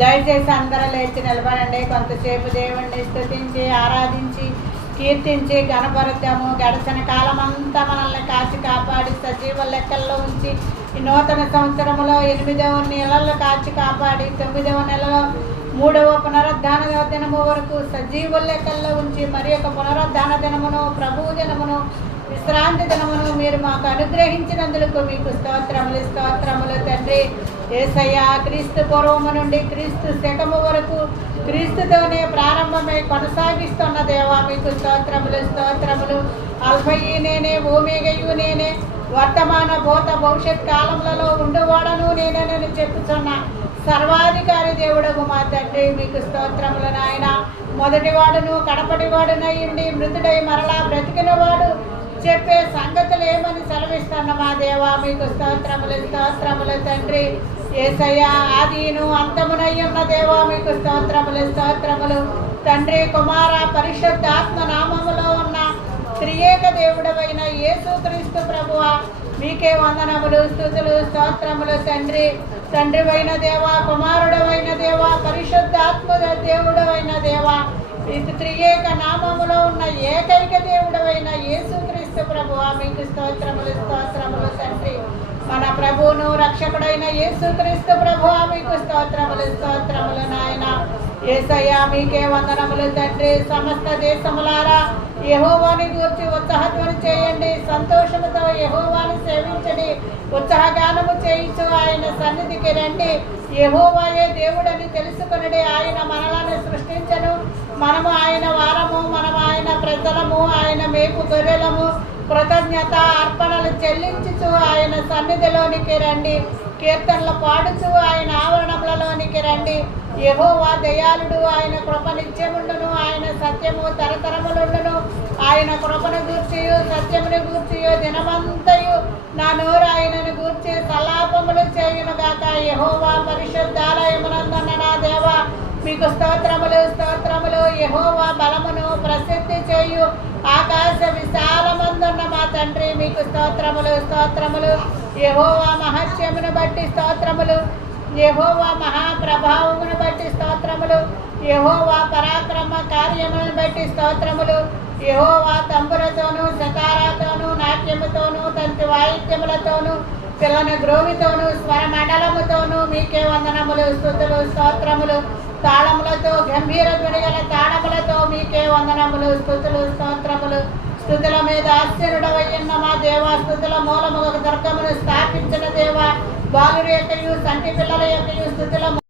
దయచేసి అందరూ లేచి నిలబడండి. కొంతసేపు దేవుణ్ణి స్తుతించి ఆరాధించి కీర్తించి గణపరుద్దాము. గడిచిన కాలం అంతా మనల్ని కాచి కాపాడి సజీవ లెక్కల్లో ఉంచి ఈ నూతన సంవత్సరంలో 8వ నెలల్లో కాచి కాపాడి 9వ నెలలో 3వ పునరుద్ధాన దినము వరకు సజీవ లెక్కల్లో ఉంచి మరి యొక్క పునరుద్ధాన దినమును ప్రభువు దినమును విశ్రాంతి దినమును మీరు మాకు అనుగ్రహించినందుకు మీకు స్తోత్రములు తండ్రి. యేసయ్య క్రీస్తు పూర్వము నుండి క్రీస్తు శకము వరకు క్రీస్తుతోనే ప్రారంభమై కొనసాగిస్తున్న దేవా మీకు స్తోత్రములు. అల్ఫయి నేనే, ఓమేగయు నేనే, వర్తమాన భూత భవిష్యత్ కాలములలో ఉండువాడను నేనని చెప్పుచున్న సర్వాధికారి దేవుడకు మా తండ్రి మీకు స్తోత్రములు నాయన. మొదటివాడును కడపటివాడునయ్యండి మృతుడై మరలా బ్రతికినవాడు చెప్పే సంగతులు ఏమని సెలవిస్తున్న మా దేవా మీకు స్తోత్రములు తండ్రి. యేసయ్య ఆదిను అంతమునయ్యున్న దేవా మీకు స్తోత్రములు తండ్రి. కుమార పరిశుద్ధాత్మ నామములో ఉన్న త్రియేక దేవుడవైన యేసుక్రీస్తు ప్రభువా మీకే వందనములు స్తుతులు స్తోత్రములు తండ్రి. తండ్రివైన దేవా, కుమారుడవైన దేవా, పరిశుద్ధాత్మ దేవుడవైన దేవా, త్రియేక నామములో ఉన్న ఏకైక దేవుడవైన యేసుక్రీస్తు ప్రభువా మీకు స్తోత్రములు తండ్రి. మన ప్రభువును రక్షకుడైన యేసుక్రీస్తు ప్రభువా మీకు స్తోత్రములు నాయన. యేసయ్య మీకే వందనములు తండ్రి. సమస్త దేశములారా యెహోవాని గూర్చి ఉత్సాహధ్వని చేయండి, సంతోషముతో యెహోవాని సేవించండి, ఉత్సాహగానము చేయించు ఆయన సన్నిధికి రండి. యెహోవాయే దేవుడని తెలుసుకొనడి. ఆయన మనలను సృష్టించను, మనము ఆయన వారము, మనము ఆయన ప్రజలము, ఆయన మేపు గొర్రెలము. కృతజ్ఞత అర్పణలు చెల్లించుచు ఆయన సన్నిధిలోనికి రండి, కీర్తనలు పాడుచు ఆయన ఆవరణములలోనికి రండి. యెహోవా దయాళుడు, ఆయన కృప నిత్యముండును, ఆయన సత్యము తరతరములుండును. ఆయన కృపను గూర్చియు సత్యమును గూర్చియు దినమంతయు నా నోరు ఆయనను గూర్చి సల్లాపములు చేయునుగాక. యెహోవా పరిశుద్ధాలయమునందున్న నా దేవా మీకు స్తోత్రములు. యెహోవా బలమును ప్రసిద్ధి చేయు ఆకాశ విశాలమందున్న మా తండ్రి మీకు స్తోత్రములు. యెహోవా మహత్యమును బట్టి స్తోత్రములు, యెహోవా మహాప్రభావమును బట్టి స్తోత్రములు, యెహోవా పరాక్రమ కార్యములను బట్టి స్తోత్రములు. యెహోవా తంబురతోనూ సతారాతోనూ నాట్యముతోనూ తంతి వాయిద్యములతోనూ పిల్లన గ్రోవితోనూ స్వరమండలముతోనూ మీకే వందనములు స్తుతులు స్తోత్రములు. తాళములతో గంభీర ధ్వని గల తాళములతో మీకే వందనములు స్తుతులు స్తోత్రములు. స్తుతుల మీద ఆశ్చర్యుడవయ్యున్న మా దేవా, స్తుతుల మూలము ఒక దుర్గమును స్థాపించిన దేవా, బాలుర యొక్కయు సంటి పిల్లల యొక్కయు స్తుతుల